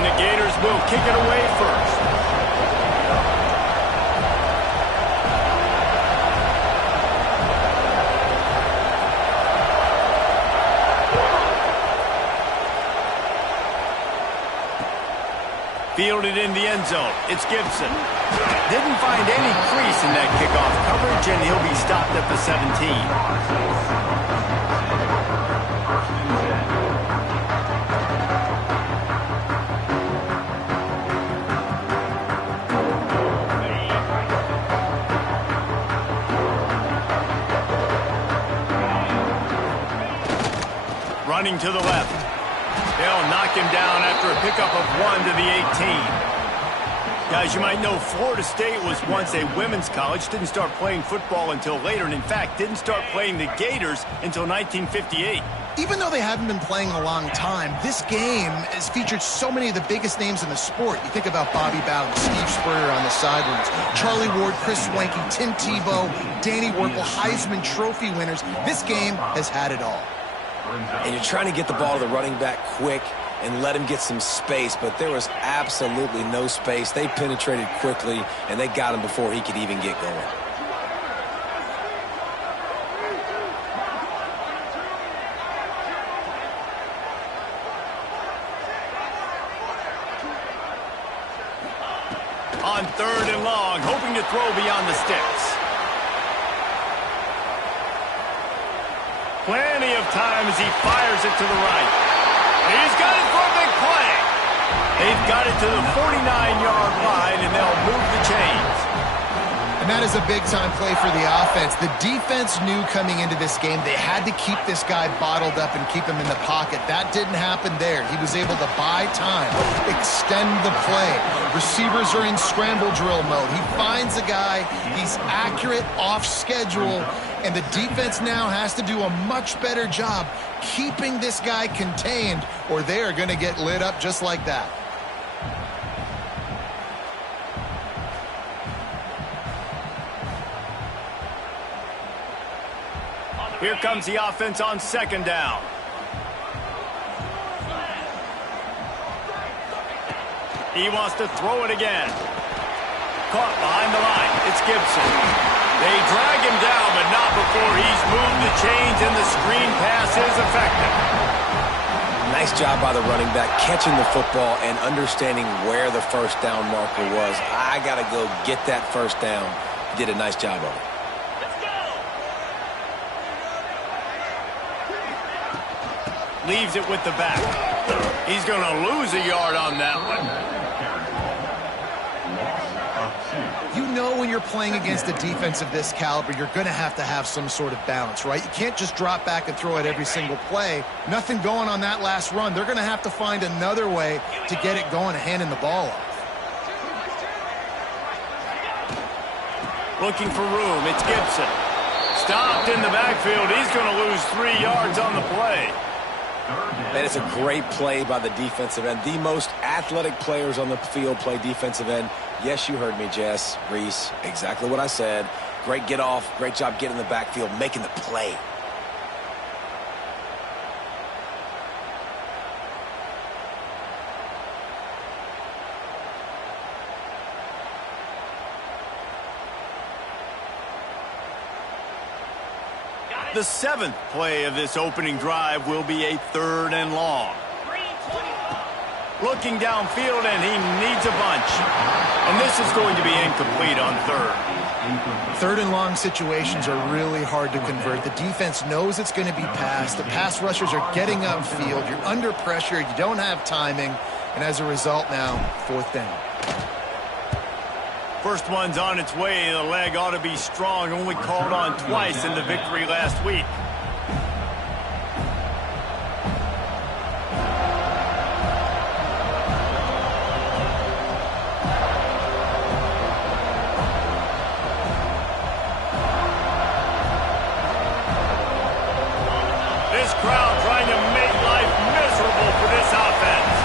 And the Gators will kick it away first. Fielded in the end zone. It's Gibson. Didn't find any crease in that kickoff coverage, and he'll be stopped at the 17. Running to the left. They'll knock him down after a pickup of 1 to the 18. Guys, you might know Florida State was once a women's college, didn't start playing football until later, and in fact, didn't start playing the Gators until 1958. Even though they haven't been playing a long time, this game has featured so many of the biggest names in the sport. You think about Bobby Bowden, Steve Spurrier on the sidelines, Charlie Ward, Chris Swanky, Tim Tebow, Danny Werkel, Heisman Trophy winners. This game has had it all. And you're trying to get the ball to the running back quick and let him get some space, but there was absolutely no space. They penetrated quickly, and they got him before he could even get going. On 3rd and long, hoping to throw beyond the sticks. Plenty of time as he fires it to the right. He's got it for a big play. They've got it to the 49-yard line, and they'll move the chains. And that is a big-time play for the offense. The defense knew coming into this game they had to keep this guy bottled up and keep him in the pocket. That didn't happen there. He was able to buy time, extend the play. Receivers are in scramble drill mode. He finds a guy. He's accurate, off schedule. And the defense now has to do a much better job keeping this guy contained, or they are going to get lit up just like that. Here comes the offense on 2nd down. He wants to throw it again. Caught behind the line. It's Gibson. They drag him down, but not before he's moved the chains, and the screen pass is effective. Nice job by the running back, catching the football and understanding where the first down marker was. I got to go get that first down. He did a nice job of it. Leaves it with the back. He's going to lose a yard on that one. You know when you're playing against a defense of this caliber, you're going to have some sort of balance, right? You can't just drop back and throw it every single play. Nothing going on that last run. They're going to have to find another way to get it going and handing the ball off. Looking for room. It's Gibson. Stopped in the backfield. He's going to lose 3 yards on the play. Man, it's a great play by the defensive end. The most athletic players on the field play defensive end. Yes, you heard me, Jess, Reese. Exactly what I said. Great get off. Great job getting in the backfield, making the play. The 7th play of this opening drive will be a 3rd and long. Looking downfield, and he needs a bunch. And this is going to be incomplete on 3rd. 3rd and long situations are really hard to convert. The defense knows it's going to be passed. The pass rushers are getting upfield. You're under pressure. You don't have timing. And as a result now, 4th down. First one's on its way. The leg ought to be strong. Only called on twice in the victory last week. This crowd trying to make life miserable for this offense.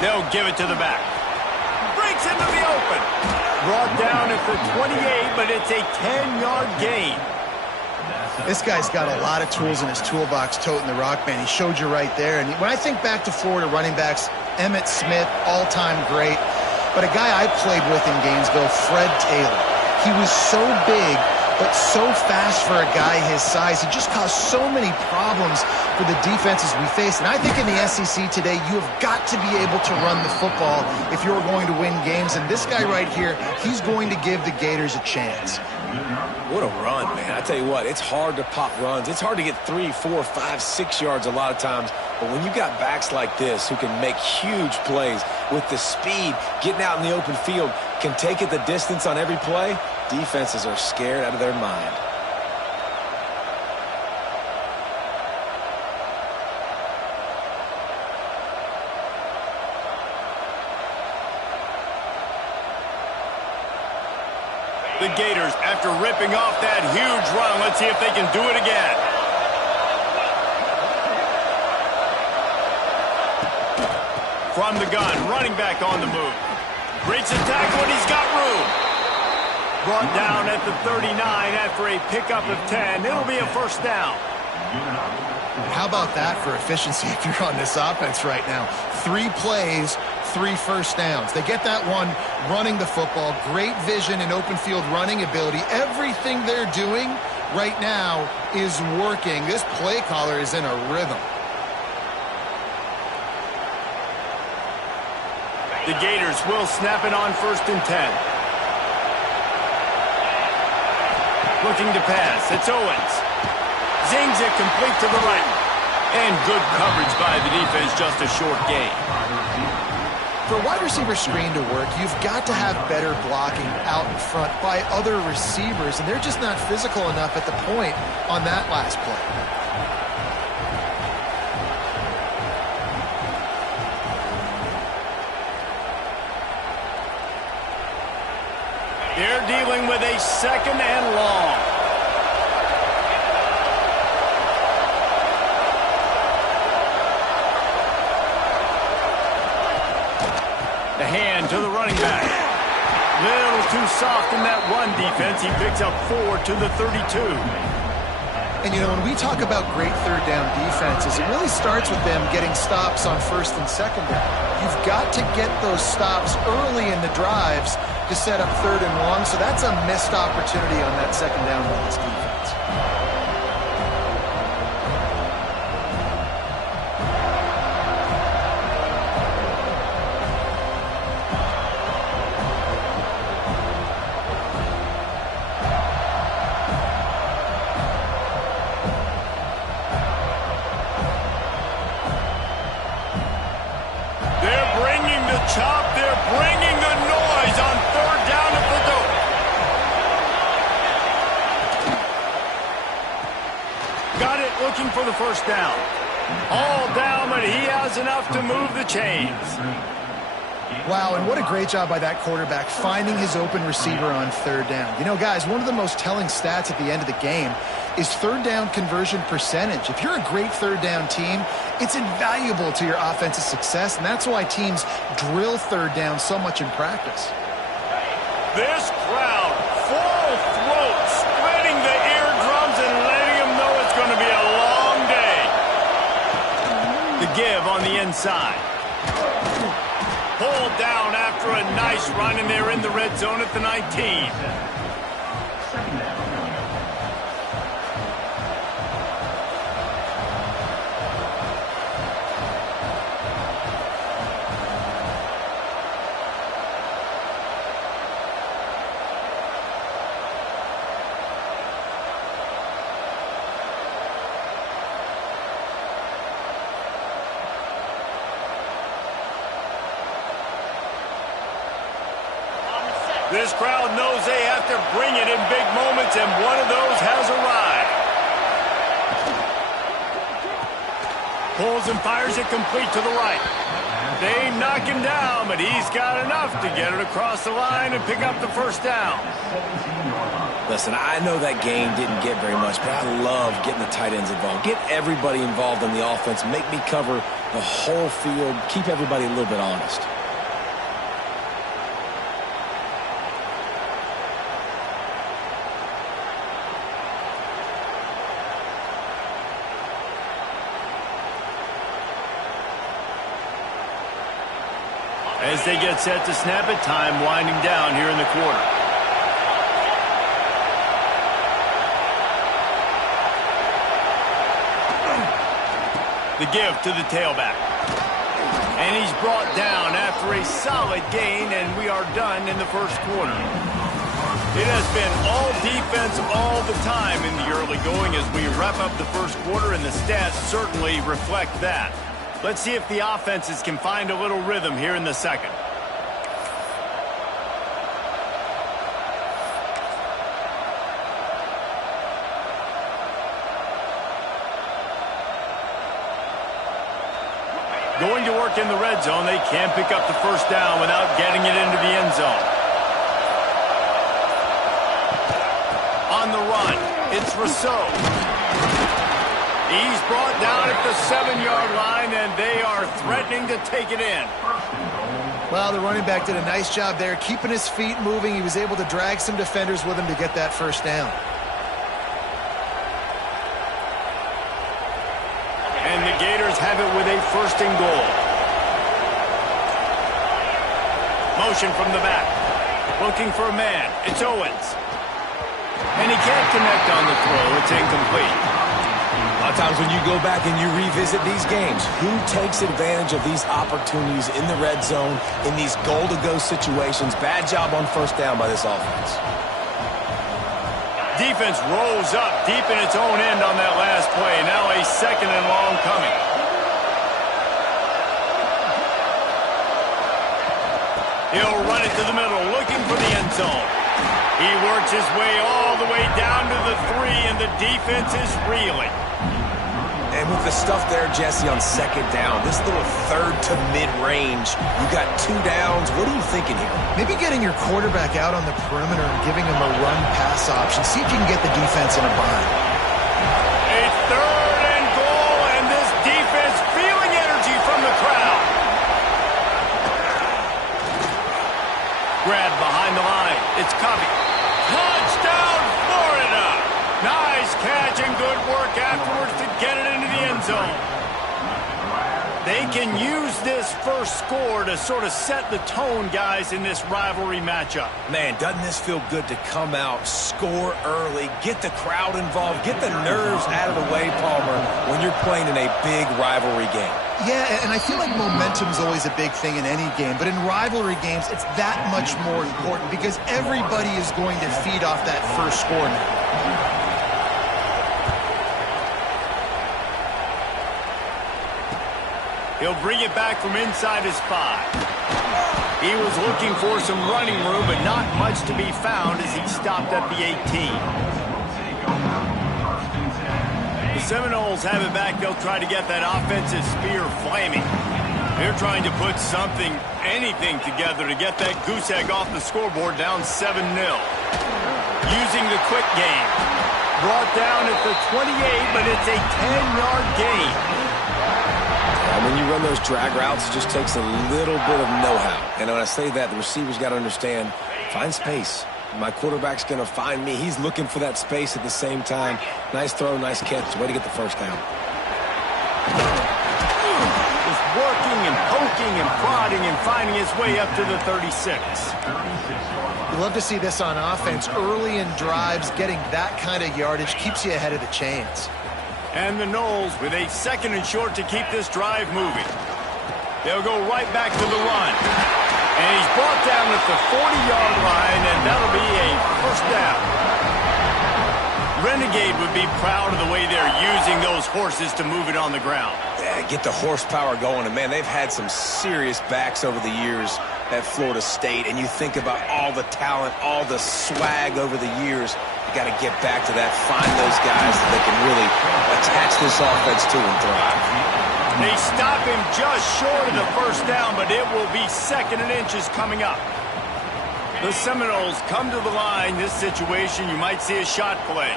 They'll give it to the back. Breaks into the open. Brought down at the 28, but it's a 10-yard gain. This guy's got a lot of tools in his toolbox toting the rock, man. He showed you right there. And when I think back to Florida running backs, Emmitt Smith, all-time great. But a guy I played with in Gainesville, Fred Taylor. He was so big, but so fast for a guy his size. He just caused so many problems for the defenses we face. And I think in the SEC today, you have got to be able to run the football if you're going to win games. And this guy right here, he's going to give the Gators a chance. What a run, man. I tell you what, it's hard to pop runs. It's hard to get 3, 4, 5, 6 yards a lot of times. But when you got backs like this who can make huge plays with the speed, getting out in the open field, can take it the distance on every play, defenses are scared out of their mind. The Gators, after ripping off that huge run, let's see if they can do it again. From the gun, running back on the move. Breaks the tackle and he's got room. Brought down at the 39 after a pickup of 10. It'll be a first down. How about that for efficiency if you're on this offense right now? 3 plays, 3 first downs. They get that one running the football, great vision and open field running ability. Everything they're doing right now is working. This play caller is in a rhythm. The Gators will snap it on 1st and 10. Looking to pass. It's Owens. Zings it complete to the right. And good coverage by the defense, just a short gain. For a wide receiver screen to work, you've got to have better blocking out in front by other receivers, and they're just not physical enough at the point on that last play. They're dealing with a 2nd and long. The hand to the running back. Little too soft in that run defense. He picks up 4 to the 32. And, you know, when we talk about great 3rd down defenses, it really starts with them getting stops on 1st and 2nd down. You've got to get those stops early in the drives to set up 3rd and long, so that's a missed opportunity on that 2nd down by this defense. Chop, they're bringing the noise on 3rd down at the door. Got it, looking for the first down. All down, but he has enough to move the chains. Wow, and what a great job by that quarterback finding his open receiver on 3rd down. You know, guys, one of the most telling stats at the end of the game is 3rd down conversion percentage. If you're a great 3rd down team, it's invaluable to your offensive success, and that's why teams drill 3rd down so much in practice. This crowd, full throat, splitting the eardrums and letting them know it's going to be a long day. The give on the inside. Pulled down after a nice run, and they're in the red zone at the 19. This crowd knows they have to bring it in big moments, and one of those has arrived. Pulls and fires it complete to the right. They knock him down, but he's got enough to get it across the line and pick up the first down. Listen, I know that game didn't get very much, but I love getting the tight ends involved. Get everybody involved in the offense. Make me cover the whole field. Keep everybody a little bit honest. As they get set to snap it, time winding down here in the quarter. The give to the tailback. And he's brought down after a solid gain, and we are done in the first quarter. It has been all defense all the time in the early going as we wrap up the first quarter, and the stats certainly reflect that. Let's see if the offenses can find a little rhythm here in the second. Going to work in the red zone, they can't pick up the first down without getting it into the end zone. On the run, it's Rousseau. He's brought down at the 7-yard line, and they are threatening to take it in. Well, the running back did a nice job there, keeping his feet moving. He was able to drag some defenders with him to get that first down. And the Gators have it with a first and goal. Motion from the back. Looking for a man. It's Owens. And he can't connect on the throw. It's incomplete. A lot of times when you go back and you revisit these games, who takes advantage of these opportunities in the red zone, in these goal-to-go situations? Bad job on first down by this offense. Defense rolls up deep in its own end on that last play. Now a second and long coming. He'll run it to the middle, looking for the end zone. He works his way all the way down to the 3, and the defense is reeling. And with the stuff there, Jesse, on second down, this little third to mid-range, you got 2 downs. What are you thinking here? Maybe getting your quarterback out on the perimeter and giving him a run-pass option. See if you can get the defense in a bind. A third and goal, and this defense feeling energy from the crowd. Grab behind the line. It's Covey. Touchdown, Florida! Nice catch and good work afterwards to get it into the end zone. They can use this first score to sort of set the tone, guys, in this rivalry matchup. Man, doesn't this feel good to come out, score early, get the crowd involved, get the nerves out of the way, Palmer, when you're playing in a big rivalry game? Yeah, and I feel like momentum's always a big thing in any game, but in rivalry games, it's that much more important because everybody is going to feed off that first score now. He'll bring it back from inside his 5. He was looking for some running room, but not much to be found as he stopped at the 18. The Seminoles have it back. They'll try to get that offensive spear flaming. They're trying to put something, anything together to get that goose egg off the scoreboard down 7-0. Using the quick game. Brought down at the 28, but it's a 10-yard gain. And when you run those drag routes, it just takes a little bit of know-how. And when I say that, the receiver's got to understand, find space. My quarterback's going to find me. He's looking for that space at the same time. Nice throw, nice catch. Way to get the first down. Just working and poking and prodding and finding his way up to the 36. You love to see this on offense. Early in drives, getting that kind of yardage keeps you ahead of the chains. And the Noles with a second and short to keep this drive moving. They'll go right back to the run. And he's brought down at the 40-yard line, and that'll be a first down. Renegade would be proud of the way they're using those horses to move it on the ground. Yeah, get the horsepower going. And, man, they've had some serious backs over the years at Florida State. And you think about all the talent, all the swag over the years. You got to get back to that, find those guys that they can really attach this offense to and thrive. They stop him just short of the first down, but it will be second and inches coming up. The Seminoles come to the line. This situation, you might see a shot play.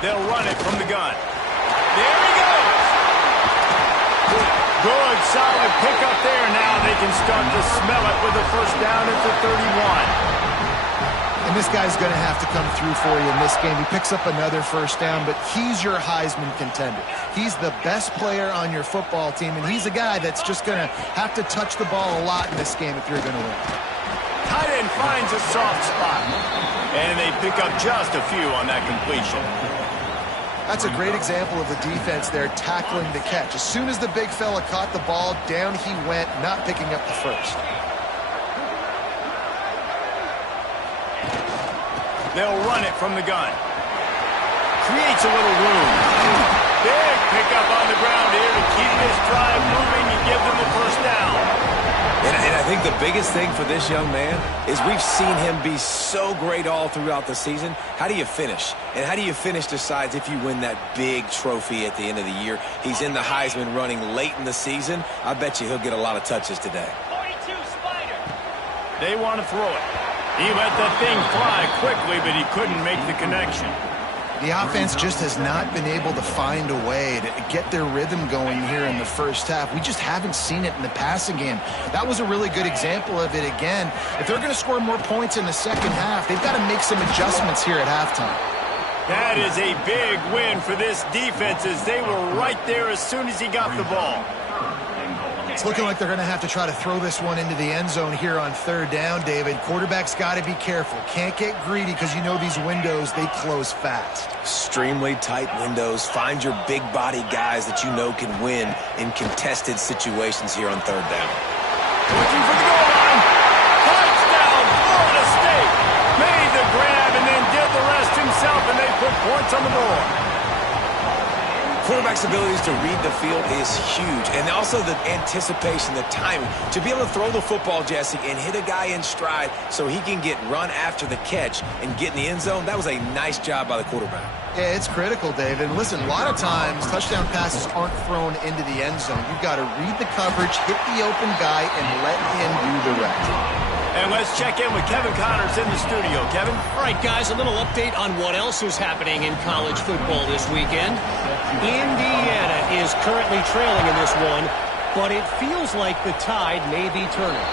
They'll run it from the gun. There he goes. Good, solid pickup there. Now they can start to smell it with the first down at the 31. And this guy's going to have to come through for you in this game. He picks up another first down, but he's your Heisman contender. He's the best player on your football team, and he's a guy that's just going to have to touch the ball a lot in this game if you're going to win. Tight end finds a soft spot, and they pick up just a few on that completion. That's a great example of the defense there tackling the catch. As soon as the big fella caught the ball, down he went, not picking up the first. They'll run it from the gun. Creates a little room. Big pickup on the ground here to keep this drive moving and give them the first down. And I think the biggest thing for this young man is we've seen him be so great all throughout the season. How do you finish? And how do you finish decides if you win that big trophy at the end of the year. He's in the Heisman running late in the season. I bet you he'll get a lot of touches today. 42 Spider. They want to throw it. He let that thing fly quickly, but he couldn't make the connection. The offense just has not been able to find a way to get their rhythm going here in the first half. We just haven't seen it in the passing game. That was a really good example of it again. If they're going to score more points in the second half, they've got to make some adjustments here at halftime. That is a big win for this defense as they were right there as soon as he got the ball. It's looking like they're going to have to try to throw this one into the end zone here on third down, David. Quarterback's got to be careful. Can't get greedy because you know these windows, they close fast. Extremely tight windows. Find your big body guys that you know can win in contested situations here on third down. Looking for the goal line. Touchdown, Florida State. Made the grab and then did the rest himself, and they put points on the board. Quarterback's abilities to read the field is huge, and also the anticipation, the timing. To be able to throw the football, Jesse, and hit a guy in stride so he can get run after the catch and get in the end zone, that was a nice job by the quarterback. Yeah, it's critical, David. Listen, a lot of times touchdown passes aren't thrown into the end zone. You've got to read the coverage, hit the open guy, and let him do the rest. And let's check in with Kevin Connors in the studio. Kevin? All right, guys, a little update on what else is happening in college football this weekend. Indiana is currently trailing in this one, but it feels like the tide may be turning.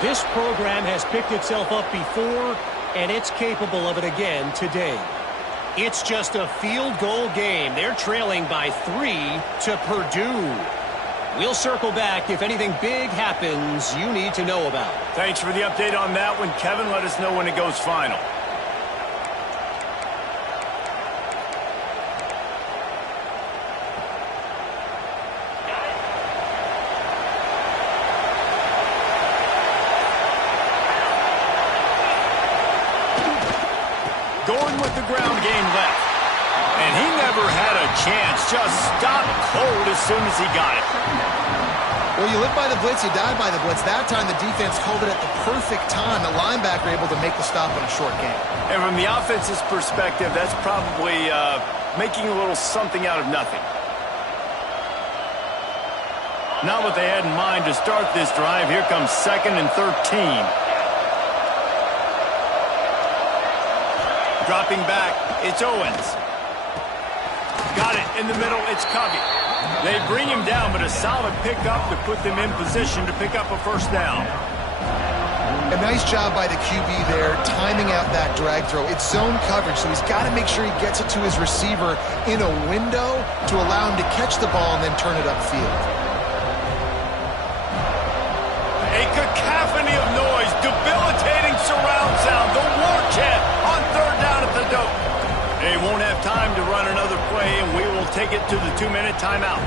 This program has picked itself up before, and it's capable of it again today. It's just a field goal game. They're trailing by 3 to Purdue. We'll circle back if anything big happens you need to know about. Thanks for the update on that one, Kevin. Let us know when it goes final. Going with the ground game left. And he never had a chance. Just stopped cold as soon as he got it. Well, you live by the blitz, you die by the blitz. That time the defense called it at the perfect time. The linebacker able to make the stop on a short game. And from the offense's perspective, that's probably making a little something out of nothing. Not what they had in mind to start this drive. Here comes 2nd and 13. Dropping back, it's Owens. Got it in the middle, it's Covey. They bring him down, but a solid pickup to put them in position to pick up a first down. A nice job by the QB there, timing out that drag throw. It's zone coverage, so he's got to make sure he gets it to his receiver in a window to allow him to catch the ball and then turn it upfield. A cacophony of noise, debilitating surround sound, the war chant on third down at the dope. They won't have time to run another play, and we will take it to the 2-minute timeout.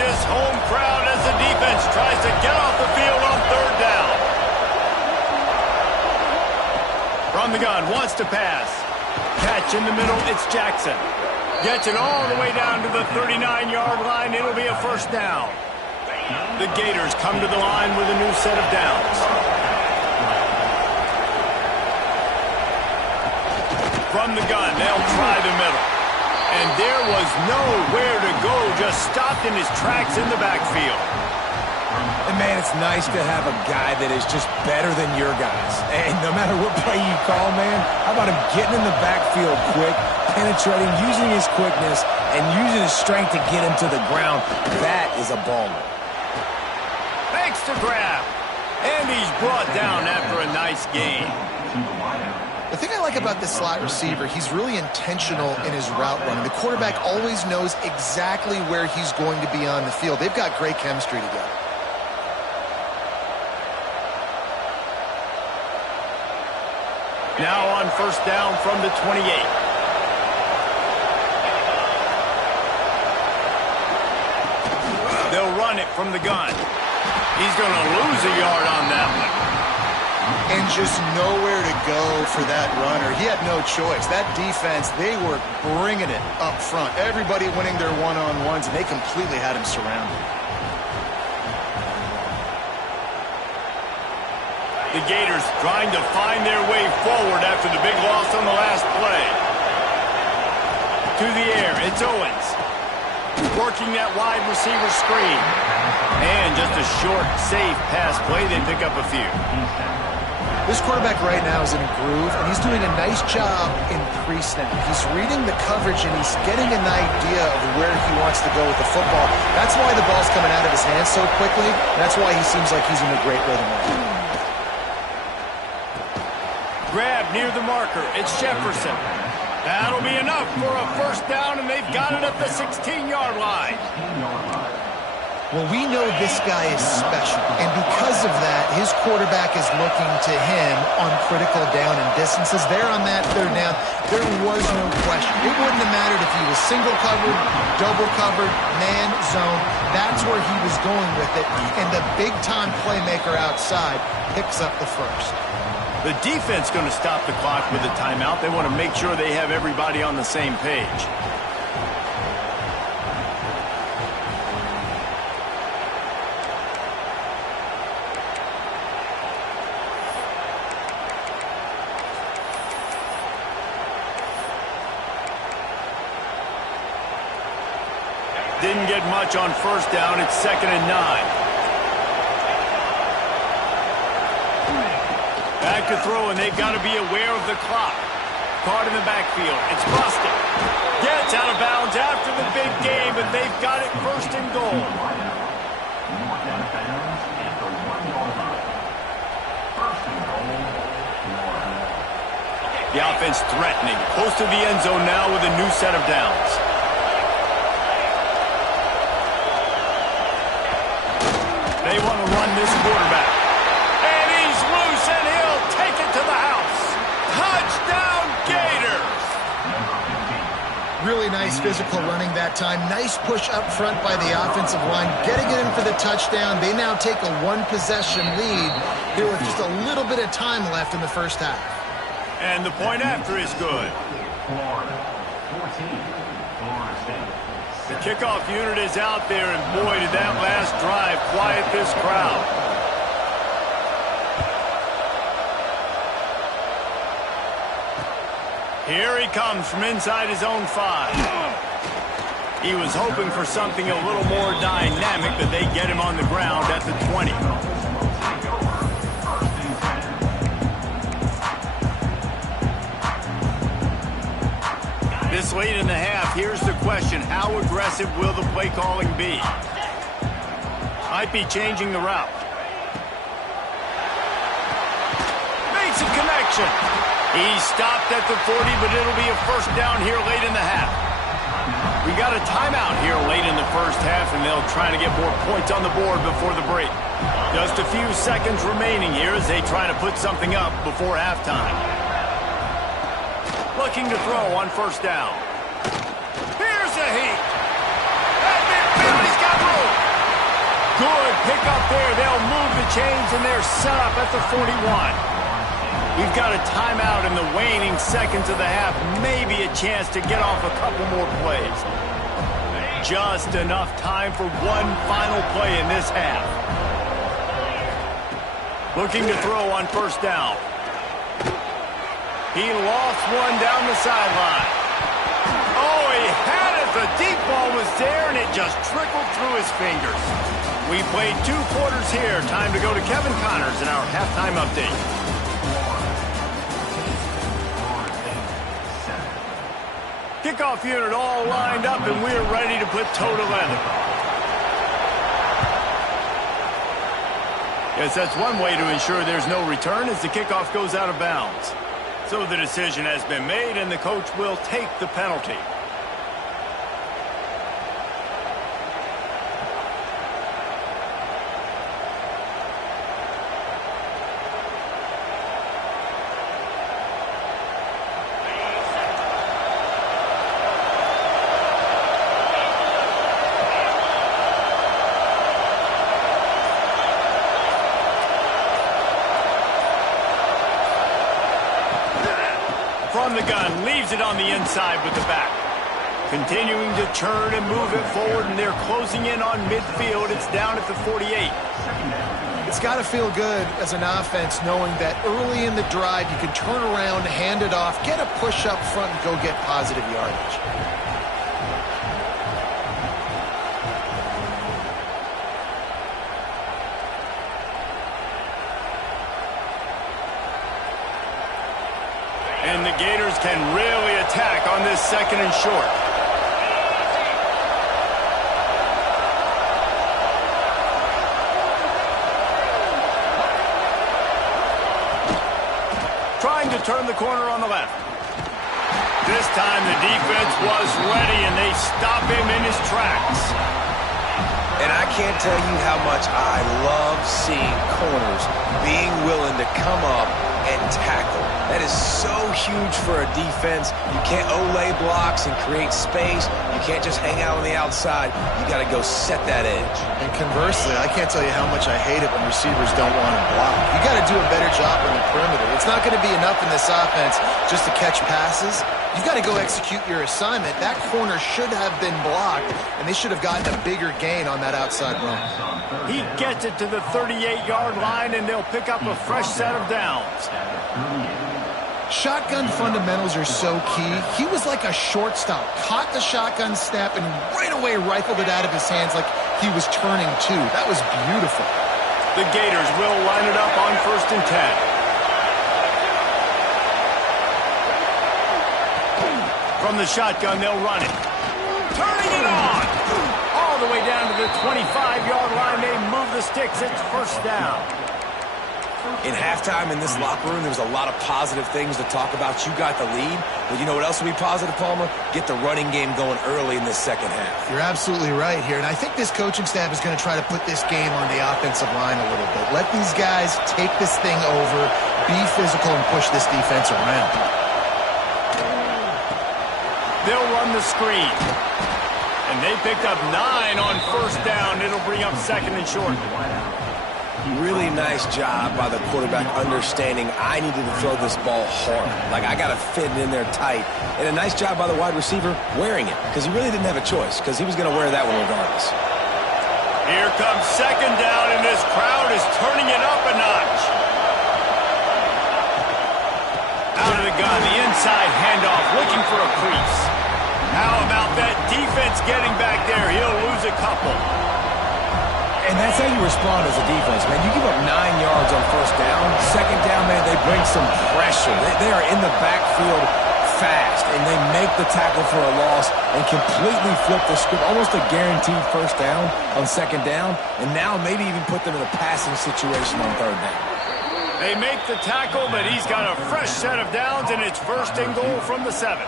This home crowd as the defense tries to get off the field on third down. From the gun, wants to pass. Catch in the middle, it's Jackson. Gets it all the way down to the 39-yard line. It'll be a first down. The Gators come to the line with a new set of downs. From the gun, they'll try the middle. And there was nowhere to go, just stopped in his tracks in the backfield. And, man, it's nice to have a guy that is just better than your guys. And no matter what play you call, man, how about him getting in the backfield quick, penetrating, using his quickness, and using his strength to get him to the ground. That is a baller. Thanks to grab. And he's brought down after a nice gain. The thing I like about this slot receiver, he's really intentional in his route running. The quarterback always knows exactly where he's going to be on the field. They've got great chemistry together. Now on first down from the 28. They'll run it from the gun. He's going to lose a yard on that one. And just nowhere to go for that runner. He had no choice. That defense, they were bringing it up front. Everybody winning their one-on-ones, and they completely had him surrounded. The Gators trying to find their way forward after the big loss on the last play. To the air, it's Owens. Working that wide receiver screen. And just a short, safe pass play. They pick up a few. This quarterback right now is in a groove, and he's doing a nice job in pre-snap. He's reading the coverage, and he's getting an idea of where he wants to go with the football. That's why the ball's coming out of his hands so quickly. That's why he seems like he's in a great rhythm right now. Grab near the marker. It's Jefferson. That'll be enough for a first down, and they've got it at the 16-yard line. Well, we know this guy is special, and because of that, his quarterback is looking to him on critical down and distances. There on that third down, there was no question. It wouldn't have mattered if he was single covered, double covered, man, zone. That's where he was going with it, and the big-time playmaker outside picks up the first. The defense going to stop the clock with a timeout. They want to make sure they have everybody on the same page. Didn't get much on first down. It's 2nd and 9. Back to throw, and they've got to be aware of the clock. Caught in the backfield. It's Boston. Gets out of bounds after the big game, but they've got it 1st and goal. The offense threatening. Close to the end zone now with a new set of downs. They want to run this quarterback. And he's loose, and he'll take it to the house. Touchdown, Gators! Really nice physical running that time. Nice push up front by the offensive line. Getting it in for the touchdown. They now take a one-possession lead here with just a little bit of time left in the first half. And the point after is good. The kickoff unit is out there, and boy, did that last drive quiet this crowd. Here he comes from inside his own 5. He was hoping for something a little more dynamic, but they get him on the ground at the 20. This late in the half, here's the question. How aggressive will the play calling be? Might be changing the route. Makes a connection. He stopped at the 40, but it'll be a first down here late in the half. We got a timeout here late in the first half, and they'll try to get more points on the board before the break. Just a few seconds remaining here as they try to put something up before halftime. Looking to throw on first down. Here's a heat. That midfield, he's got room. Good pick up there. They'll move the chains, and they're set up at the 41. We've got a timeout in the waning seconds of the half. Maybe a chance to get off a couple more plays. Just enough time for one final play in this half. Looking to throw on first down. He lost one down the sideline. Oh, he football was there, and it just trickled through his fingers. We played 2 quarters here. Time to go to Kevin Connors in our halftime update. Kickoff unit all lined up, and we're ready to put toe to leather. Yes, that's one way to ensure there's no return as the kickoff goes out of bounds. So the decision has been made, and the coach will take the penalty. From the gun, leaves it on the inside with the back. Continuing to turn and move it forward, and they're closing in on midfield. It's down at the 48. It's got to feel good as an offense knowing that early in the drive you can turn around, hand it off, get a push up front, and go get positive yardage. And the Gators can really attack on this 2nd and short. Trying to turn the corner on the left. This time the defense was ready, and they stop him in his tracks. And I can't tell you how much I love seeing corners being willing to come up and tackle. That is so huge for a defense. You can't olay blocks and create space. You can't just hang out on the outside. You got to go set that edge. And conversely, I can't tell you how much I hate it when receivers don't want to block. You got to do a better job on the perimeter. It's not going to be enough in this offense just to catch passes. You've got to go execute your assignment. That corner should have been blocked, and they should have gotten a bigger gain on that outside run. He gets it to the 38-yard line, and they'll pick up a fresh set of downs. Shotgun fundamentals are so key. He was like a shortstop, caught the shotgun snap, and right away rifled it out of his hands like he was turning two. That was beautiful. The Gators will line it up on 1st and 10. From the shotgun, they'll run it. Turning it on! All the way down to the 25-yard line. They move the sticks. It's 1st down. In halftime in this locker room, there was a lot of positive things to talk about. You got the lead, but you know what else will be positive, Palmer? Get the running game going early in this 2nd half. You're absolutely right here, and I think this coaching staff is going to try to put this game on the offensive line a little bit. Let these guys take this thing over, be physical, and push this defense around. They'll run the screen. And they picked up 9 on 1st down. It'll bring up 2nd and short. Really nice job by the quarterback understanding I needed to throw this ball hard. Like, I got to fit it in there tight. And a nice job by the wide receiver wearing it, because he really didn't have a choice, because he was going to wear that one regardless. Here comes 2nd down, and this crowd is turning it up a notch. Out of the gun, the inside handoff, looking for a crease. How about that defense getting back there? He'll lose a couple. And that's how you respond as a defense, man. You give up 9 yards on 1st down. 2nd down, man, they bring some pressure. They are in the backfield fast, and they make the tackle for a loss and completely flip the script. Almost a guaranteed 1st down on 2nd down, and now maybe even put them in a passing situation on 3rd down. They make the tackle, but he's got a fresh set of downs, and it's 1st and goal from the 7.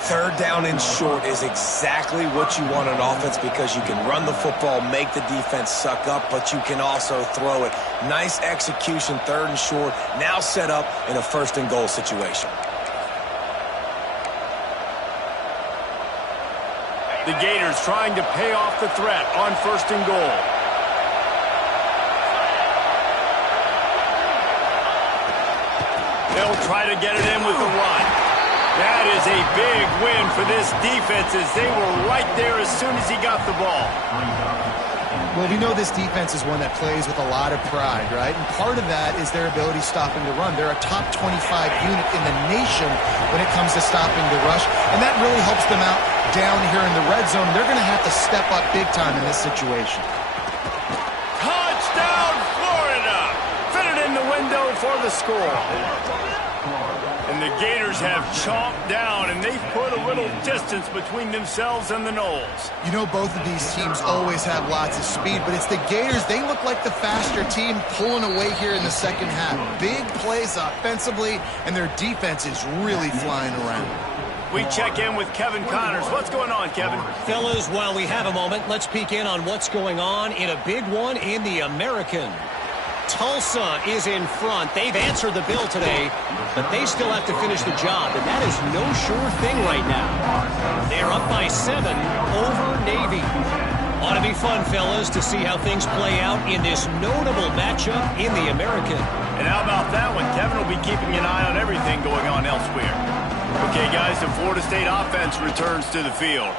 3rd down and short is exactly what you want on offense, because you can run the football, make the defense suck up, but you can also throw it. Nice execution, 3rd and short, now set up in a 1st and goal situation. The Gators trying to pay off the threat on 1st and goal. They'll try to get it in with the run. That is a big win for this defense, as they were right there as soon as he got the ball. Well, we know this defense is one that plays with a lot of pride, right? And part of that is their ability stopping the run. They're a top 25 unit in the nation when it comes to stopping the rush, and that really helps them out down here in the red zone. They're going to have to step up big time in this situation. Touchdown, Florida! Fitted in the window for the score. And the Gators have chomped down, and they've put a little distance between themselves and the Noles. You know, both of these teams always have lots of speed, but it's the Gators. They look like the faster team pulling away here in the second half. Big plays offensively, and their defense is really flying around. We check in with Kevin Connors. What's going on, Kevin? Fellas, while we have a moment, let's peek in on what's going on in a big one in the American. Tulsa is in front. They've answered the bill today, but they still have to finish the job, and that is no sure thing right now. They're up by 7 over Navy. Ought to be fun, fellas, to see how things play out in this notable matchup in the American. And how about that one? Kevin will be keeping an eye on everything going on elsewhere. Okay, guys, the Florida State offense returns to the field.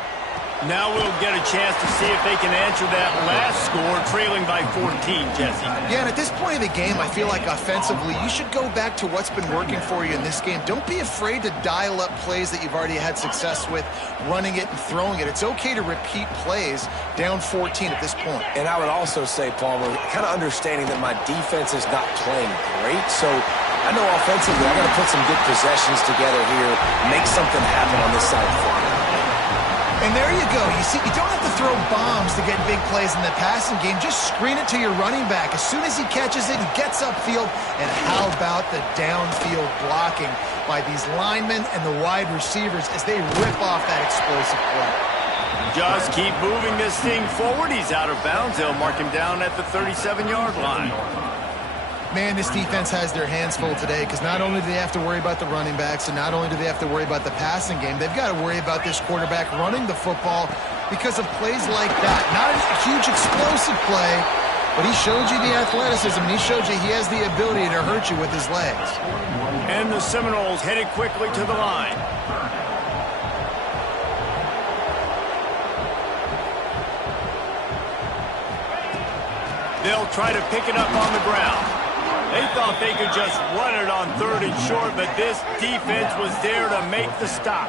Now we'll get a chance to see if they can answer that last score, trailing by 14, Jesse. Yeah, and at this point of the game, I feel like offensively, you should go back to what's been working for you in this game. Don't be afraid to dial up plays that you've already had success with, running it and throwing it. It's okay to repeat plays down 14 at this point. And I would also say, Palmer, kind of understanding that my defense is not playing great, so I know offensively I got to put some good possessions together here, make something happen on this side of the football. And there you go. You see, you don't have to throw bombs to get big plays in the passing game. Just screen it to your running back. As soon as he catches it, he gets upfield. And how about the downfield blocking by these linemen and the wide receivers as they rip off that explosive play? Just keep moving this thing forward. He's out of bounds. They'll mark him down at the 37-yard line. Man, this defense has their hands full today because not only do they have to worry about the running backs and not only do they have to worry about the passing game, they've got to worry about this quarterback running the football because of plays like that. Not a huge explosive play, but he showed you the athleticism and he showed you he has the ability to hurt you with his legs. And the Seminoles headed quickly to the line. They'll try to pick it up on the ground. They thought they could just run it on 3rd and short, but this defense was there to make the stop.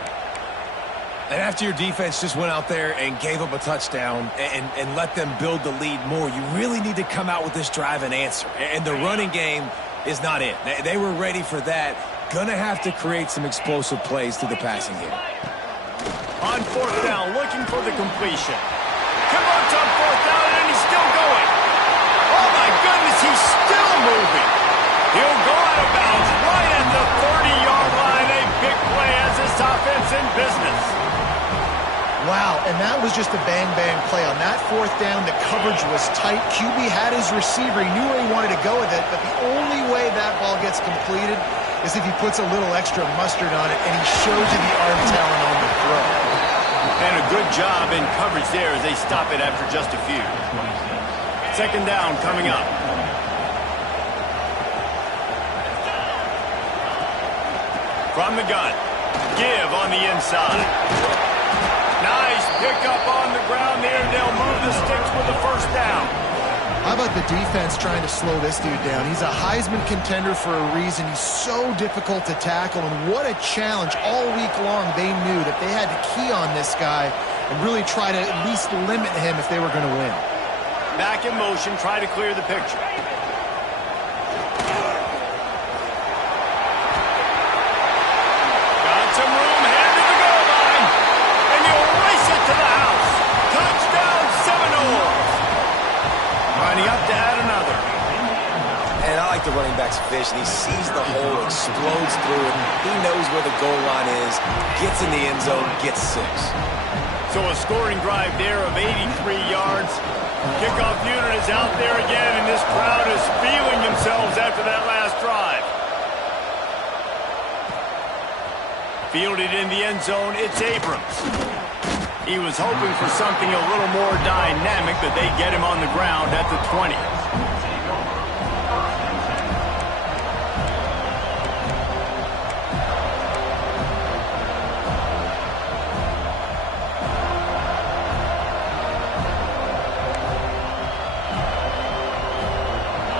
And after your defense just went out there and gave up a touchdown and let them build the lead more, you really need to come out with this drive and answer. And the running game is not it. They were ready for that. Gonna have to create some explosive plays through the passing game. On 4th down, looking for the completion. Converts on 4th down, and he's still going. Oh, my goodness, he's still moving. He'll go out of bounds right at the 30-yard line. A big play as this offense in business. Wow, and that was just a bang-bang play. On that 4th down, the coverage was tight. QB had his receiver. He knew where he wanted to go with it, but the only way that ball gets completed is if he puts a little extra mustard on it, and he shows you the arm talent on the throw. And a good job in coverage there as they stop it after just a few. 2nd down coming up. From the gun. Give on the inside. Nice pickup on the ground there. They'll move the sticks with the 1st down. How about the defense trying to slow this dude down? He's a Heisman contender for a reason. He's so difficult to tackle, and what a challenge. All week long, they knew that they had to key on this guy and really try to at least limit him if they were going to win. Back in motion, try to clear the picture. Got some room, head to the goal line. And you'll race it to the house. Touchdown, Seminoles. Lining up to add another. And I like the running back's vision. He sees the hole, explodes through it. He knows where the goal line is, gets in the end zone, gets 6. So a scoring drive there of 83 yards. Kickoff unit is out there again, and this crowd is feeling themselves after that last drive. Fielded in the end zone, it's Abrams. He was hoping for something a little more dynamic, but they get him on the ground at the 20.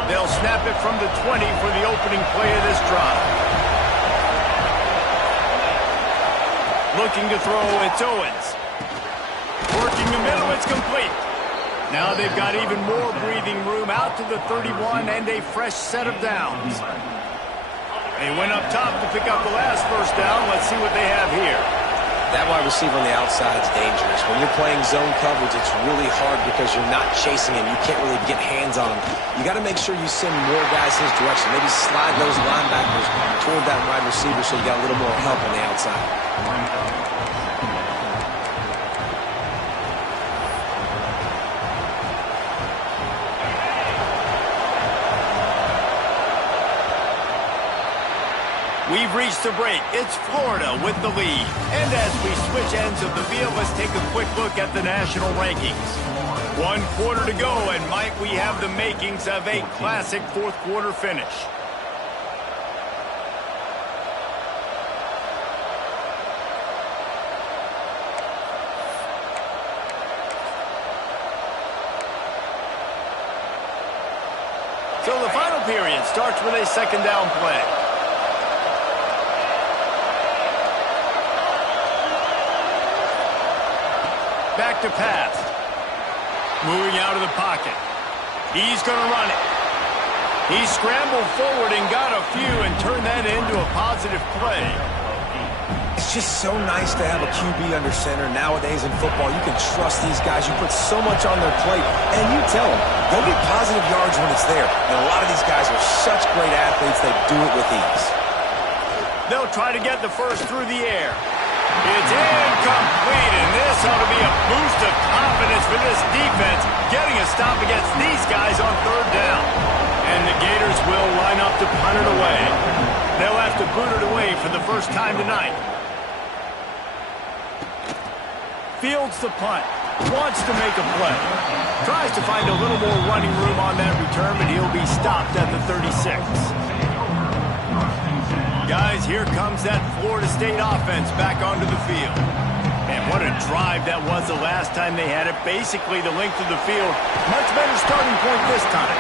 They'll snap it from the 20 for the opening play of this drive. Looking to throw, it's Owens. Working the middle, it's complete. Now they've got even more breathing room out to the 31 and a fresh set of downs. They went up top to pick up the last first down. Let's see what they have here. That wide receiver on the outside is dangerous. When you're playing zone coverage, it's really hard because you're not chasing him. You can't really get hands on him. You got to make sure you send more guys his direction. Maybe slide those linebackers toward that wide receiver so you got a little more help on the outside. We've reached the break. It's Florida with the lead. And as we switch ends of the field, let's take a quick look at the national rankings. 1 quarter to go, and might we have the makings of a classic fourth quarter finish. So the final period starts with a second down play. Back to pass. Moving out of the pocket. He's going to run it. He scrambled forward and got a few and turned that into a positive play. It's just so nice to have a QB under center. Nowadays in football, you can trust these guys. You put so much on their plate, and you tell them, go get positive yards when it's there. And a lot of these guys are such great athletes, they do it with ease. They'll try to get the first through the air. It's incomplete, and this ought to be a boost of confidence for this defense, getting a stop against these guys on third down. And the Gators will line up to punt it away. They'll have to boot it away for the first time tonight. Fields the punt. Wants to make a play. Tries to find a little more running room on that return, but he'll be stopped at the 36. Guys, here comes that Florida State offense back onto the field. And what a drive that was the last time they had it. Basically the length of the field. Much better starting point this time.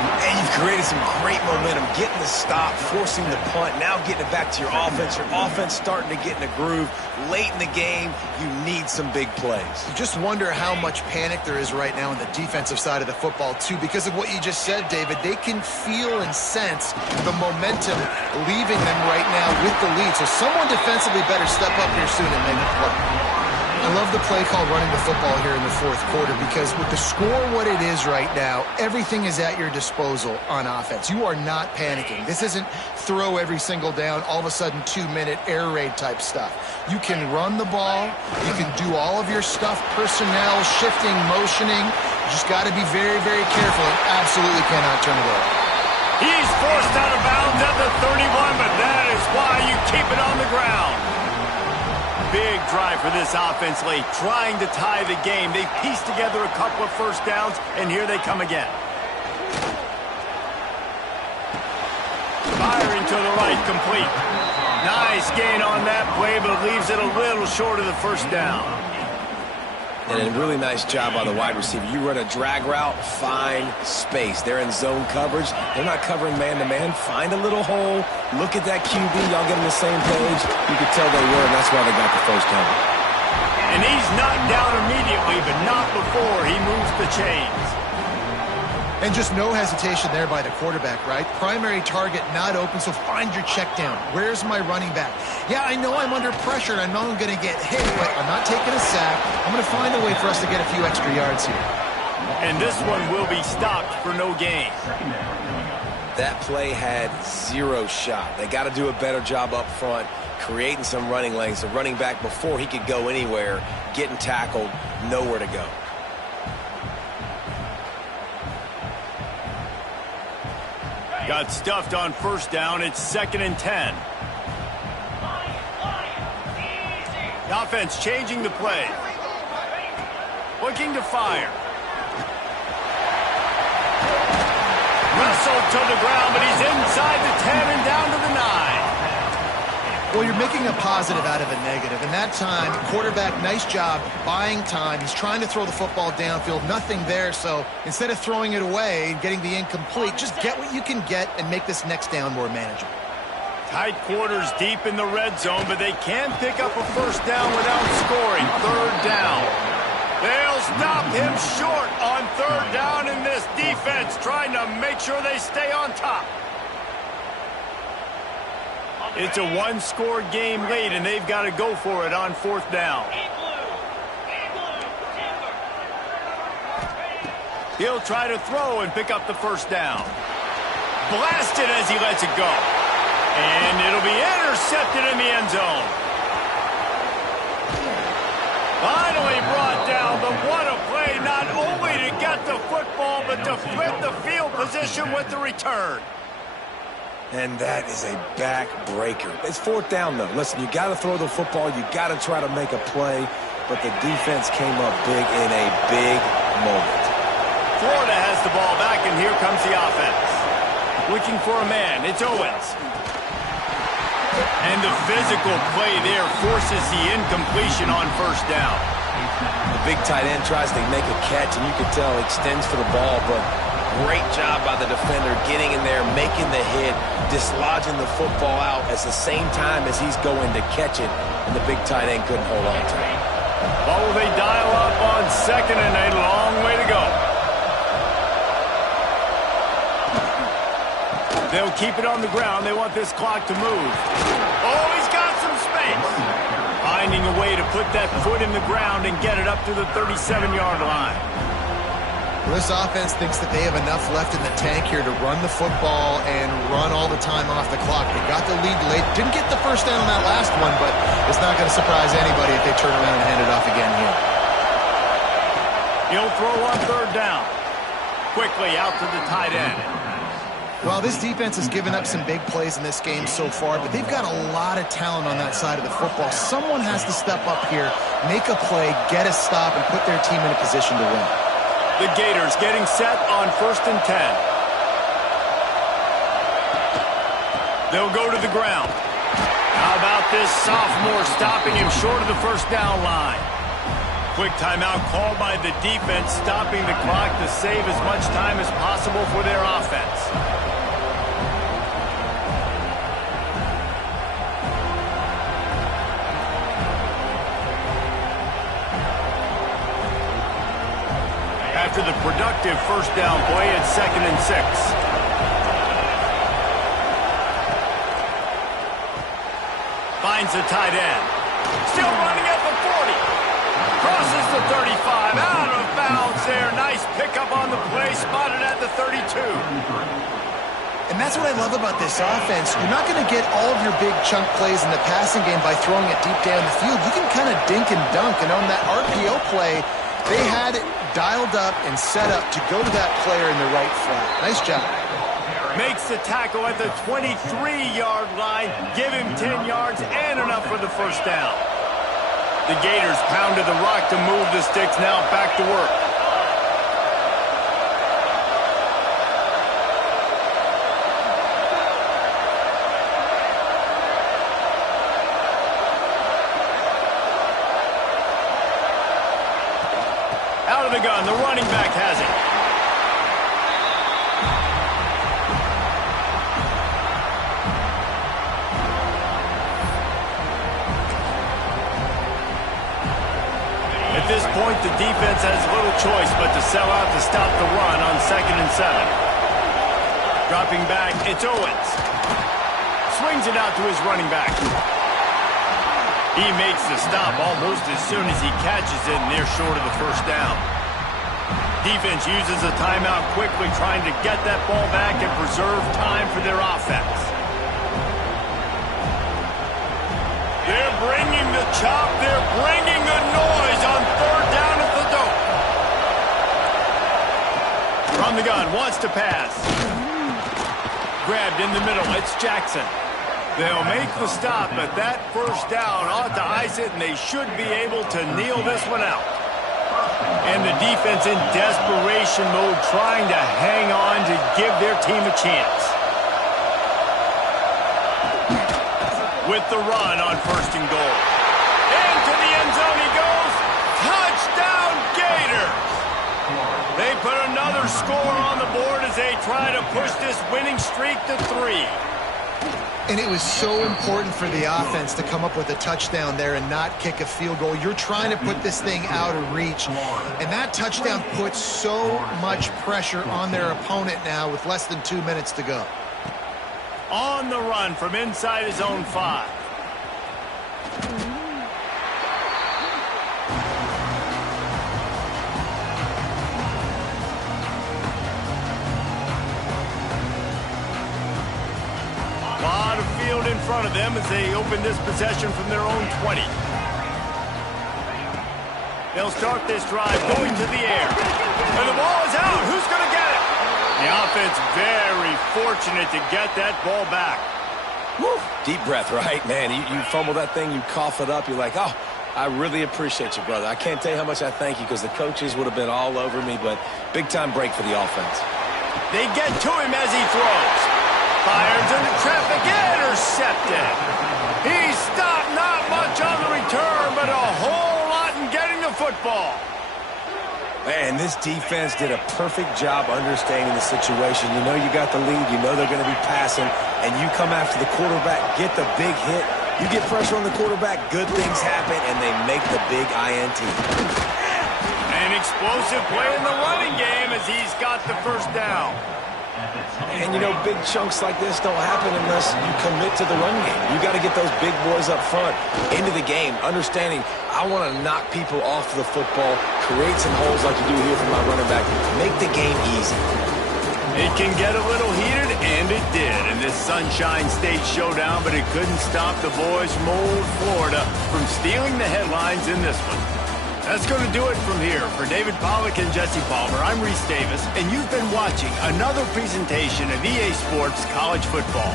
And you've created some great momentum. Getting the stop, forcing the punt, now getting it back to your offense. Your offense starting to get in a groove. Late in the game, you need some big plays. You just wonder how much panic there is right now on the defensive side of the football, too. Because of what you just said, David, they can feel and sense the momentum leaving them right now with the lead. So someone defensively better step up here soon and make a play. I love the play call running the football here in the fourth quarter because with the score what it is right now, everything is at your disposal on offense. You are not panicking. This isn't throw every single down, all of a sudden 2-minute air raid type stuff. You can run the ball. You can do all of your stuff, personnel, shifting, motioning. You just got to be very, very careful and absolutely cannot turn it over. He's forced out of bounds at the 31, but that is why you keep it on the ground. Big drive for this offense late, trying to tie the game. They pieced together a couple of first downs, and here they come again. Firing to the right, complete. Nice gain on that play, but leaves it a little short of the first down. And a really nice job by the wide receiver. You run a drag route, find space. They're in zone coverage. They're not covering man-to-man. Find a little hole. Look at that QB. Y'all get on the same page. You could tell they were, and that's why they got the first down. And he's knocked down immediately, but not before he moves the chains. And just no hesitation there by the quarterback, right? Primary target not open, so find your check down. Where's my running back? Yeah, I know I'm under pressure, and I know I'm going to get hit, but I'm not taking a sack. I'm going to find a way for us to get a few extra yards here. And this one will be stopped for no gain. That play had zero shot. They got to do a better job up front, creating some running lanes. The running back, before he could go anywhere, getting tackled, nowhere to go. Got stuffed on first down. It's 2nd and 10. The offense changing the play. Looking to fire. Wrestled to the ground, but he's inside the 10 and down to the 9. Well, you're making a positive out of a negative. And that time, quarterback, nice job buying time. He's trying to throw the football downfield. Nothing there. So instead of throwing it away and getting the incomplete, just get what you can get and make this next down more manageable. Tight quarters deep in the red zone, but they can pick up a first down without scoring. 3rd down. will stop him short on third down in this defense, trying to make sure they stay on top. It's a one-score game late, and they've got to go for it on fourth down. He'll try to throw and pick up the first down. Blasted as he lets it go. And it'll be intercepted in the end zone. Finally brought down, but what a play, not only to get the football, but to flip the field position with the return. And that is a backbreaker. It's fourth down, though. Listen, you got to throw the football. You got to try to make a play. But the defense came up big in a big moment. Florida has the ball back, and here comes the offense. Looking for a man. It's Owens. And the physical play there forces the incompletion on first down. The big tight end tries to make a catch, and you can tell extends for the ball, but great job by the defender getting in there, making the hit, dislodging the football out at the same time as he's going to catch it, and the big tight end couldn't hold on to it. Oh, they dial up on second and a long way to go. They'll keep it on the ground. They want this clock to move. Oh, he's got some space. Finding a way to put that foot in the ground and get it up to the 37-yard line. Well, this offense thinks that they have enough left in the tank here to run the football and run all the time off the clock. They got the lead late. Didn't get the first down on that last one, but it's not going to surprise anybody if they turn around and hand it off again here. He'll throw on third down. Quickly out to the tight end. Well, this defense has given up some big plays in this game so far, but they've got a lot of talent on that side of the football. Someone has to step up here, make a play, get a stop, and put their team in a position to win. The Gators getting set on 1st and 10. They'll go to the ground. How about this sophomore stopping him short of the first down line? Quick timeout called by the defense, stopping the clock to save as much time as possible for their offense. After the productive first down play at 2nd and 6. Finds the tight end. Still running at the 40. Crosses the 35. Out of bounds there. Nice pickup on the play. Spotted at the 32. And that's what I love about this offense. You're not going to get all of your big chunk plays in the passing game by throwing it deep down the field. You can kind of dink and dunk. And on that RPO play, they had it dialed up and set up to go to that player in the right flat. Nice job. Makes the tackle at the 23-yard line. Give him 10 yards and enough for the first down. The Gators pounded the rock to move the sticks. Now back to work. Out of the gun, the running back has it. At this point, the defense has little choice but to sell out to stop the run on 2nd and 7. Dropping back, it's Owens. Swings it out to his running back. He makes the stop almost as soon as he catches it, and they're short of the first down. Defense uses a timeout quickly, trying to get that ball back and preserve time for their offense. They're bringing the chop. They're bringing the noise on third down at the dope. From the gun, wants to pass. Grabbed in the middle. It's Jackson. They'll make the stop, but that first down ought to ice it, and they should be able to kneel this one out. And the defense in desperation mode, trying to hang on to give their team a chance. With the run on 1st and goal. Into the end zone he goes. Touchdown Gators! They put another score on the board as they try to push this winning streak to 3. And it was so important for the offense to come up with a touchdown there and not kick a field goal. You're trying to put this thing out of reach. And that touchdown puts so much pressure on their opponent now with less than 2 minutes to go. On the run from inside his own 5. In front of them as they open this possession from their own 20. They'll start this drive going to the air. And the ball is out. Who's going to get it? The offense very fortunate to get that ball back. Woo. Deep breath, right? Man, you fumble that thing, you cough it up, you're like, oh, I really appreciate you, brother. I can't tell you how much I thank you because the coaches would have been all over me, but big-time break for the offense. They get to him as he throws. Fires into traffic, intercepted. He stopped, not much on the return, but a whole lot in getting the football. Man, this defense did a perfect job understanding the situation. You know you got the lead, you know they're going to be passing, and you come after the quarterback, get the big hit. You get pressure on the quarterback, good things happen, and they make the big INT. An explosive play in the running game as he's got the first down. And, you know, big chunks like this don't happen unless you commit to the run game. You got to get those big boys up front into the game, understanding I want to knock people off the football, create some holes like you do here for my running back, make the game easy. It can get a little heated, and it did in this Sunshine State showdown, but it couldn't stop the boys from old Florida from stealing the headlines in this one. That's going to do it from here. For David Pollack and Jesse Palmer, I'm Reese Davis, and you've been watching another presentation of EA Sports College Football.